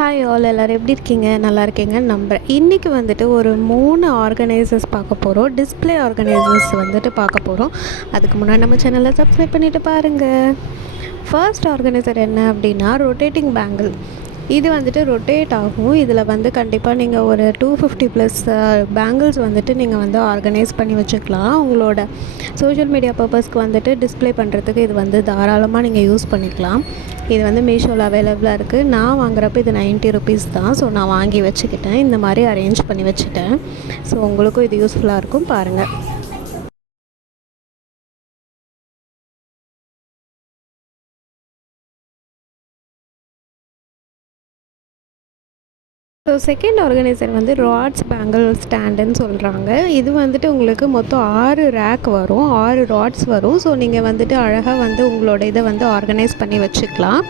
Hi all, எல்லோரும் எப்படி இருக்கீங்க? நல்லா இருக்கீங்கன்னு நம்புகிறேன். இன்றைக்கி வந்துட்டு ஒரு 3 ஆர்கனைசர்ஸ் பார்க்க போகிறோம். டிஸ்பிளே ஆர்கனைசர்ஸ் வந்துட்டு பார்க்க போகிறோம். அதுக்கு முன்னாடி நம்ம சேனலை சப்ஸ்கிரைப் பண்ணிவிட்டு பாருங்கள். ஃபர்ஸ்ட் ஆர்கனைசர் என்ன அப்படின்னா, ரொட்டேட்டிங் பேங்கிள். இது வந்துட்டு ரொட்டேட் ஆகும். இதில் வந்து கண்டிப்பாக நீங்கள் ஒரு 250 ப்ளஸ் பேங்கிள்ஸ் வந்துட்டு நீங்கள் வந்து ஆர்கனைஸ் பண்ணி வச்சுக்கலாம். உங்களோட சோஷியல் மீடியா பர்பஸ்க்கு வந்துட்டு டிஸ்பிளே பண்ணுறதுக்கு இது வந்து தாராளமாக நீங்கள் யூஸ் பண்ணிக்கலாம். இது வந்து மீஷோவில் அவைலபிளாக இருக்குது. நான் வாங்குறப்போ இது 90 ருபீஸ் தான். ஸோ நான் வாங்கி வச்சுக்கிட்டேன். இந்த மாதிரி அரேஞ்ச் பண்ணி வச்சுட்டேன். ஸோ உங்களுக்கும் இது யூஸ்ஃபுல்லாக இருக்கும், பாருங்கள். ஸோ செகண்ட் ஆர்கனைசர் வந்து ராட்ஸ் பேங்கிள் ஸ்டாண்டுன்னு சொல்கிறாங்க. இது வந்துட்டு உங்களுக்கு மொத்தம் 6 ரேக் வரும், 6 ராட்ஸ் வரும். ஸோ நீங்கள் வந்துட்டு அழகாக வந்து உங்களோட இதை வந்து ஆர்கனைஸ் பண்ணி வச்சுக்கலாம்.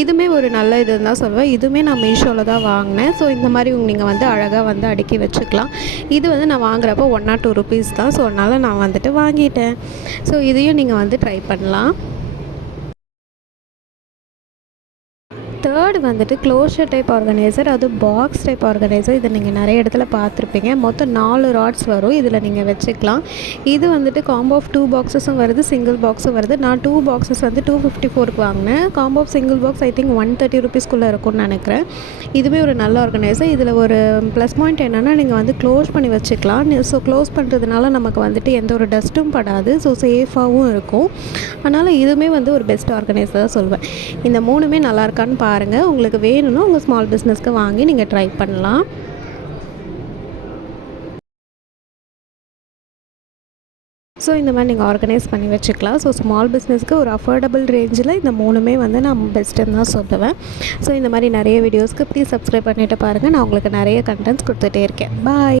இதுவுமே ஒரு நல்ல இதுன்னு தான் சொல்லுவேன். இதுவுமே நான் மீஷோவில் தான் வாங்கினேன். ஸோ இந்த மாதிரி நீங்கள் வந்து அழகாக வந்து அடுக்கி வச்சுக்கலாம். இது வந்து நான் வாங்குறப்போ 1 or 2 ருபீஸ் தான். ஸோ அதனால் நான் வந்துட்டு வாங்கிட்டேன். ஸோ இதையும் நீங்கள் வந்து ட்ரை பண்ணலாம். தேர்டு வந்துட்டு க்ளோஷர் டைப் ஆர்கனைசர், அது பாக்ஸ் டைப் ஆர்கனைசர். இதை நீங்கள் நிறைய இடத்துல பார்த்துருப்பீங்க. மொத்தம் 4 ராட்ஸ் வரும். இதில் நீங்கள் வச்சுக்கலாம். இது வந்துட்டு காம்போ ஆஃப் 2 பாக்ஸஸும் வருது, சிங்கிள் பாக்ஸும் வருது. நான் 2 பாக்ஸஸ் வந்து 254க்கு வாங்கினேன். Combo of single box I think 130 ருபீஸ்க்குள்ளே இருக்கும்னு நினைக்கிறேன். இதுவே ஒரு நல்ல ஆர்கனைசர். இதில் ஒரு ப்ளஸ் பாயிண்ட் என்னென்னா, நீங்கள் வந்து க்ளோஸ் பண்ணி வச்சுக்கலாம். ஸோ க்ளோஸ் பண்ணுறதுனால நமக்கு வந்துட்டு எந்த ஒரு டஸ்ட்டும் படாது. ஸோ சேஃபாகவும் இருக்கும். அதனால் இதுவுமே வந்து ஒரு பெஸ்ட் ஆர்கனைசர் தான் சொல்வேன். இந்த 3மே நல்லா இருக்கான்னு பாருங்கள். உங்களுக்கு வேணும்னா உங்கள் ஸ்மால் பிஸ்னஸ்க்கு வாங்கி நீங்கள் ட்ரை பண்ணலாம். ஸோ இந்த மாதிரி நீங்கள் ஆர்கனைஸ் பண்ணி வச்சுக்கலாம். ஸோ ஸ்மால் பிஸ்னஸ்க்கு ஒரு அஃபோர்டபுள் ரேஞ்சில் இந்த 3மே வந்து நான் பெஸ்ட்டுன்னு தான் சொல்லுவேன். ஸோ இந்த மாதிரி நிறைய வீடியோஸ்க்கு ப்ளீஸ் சப்ஸ்கிரைப் பண்ணிவிட்டு பாருங்கள். நான் உங்களுக்கு நிறைய கண்டென்ட்ஸ் கொடுத்துட்டே இருக்கேன். பாய்.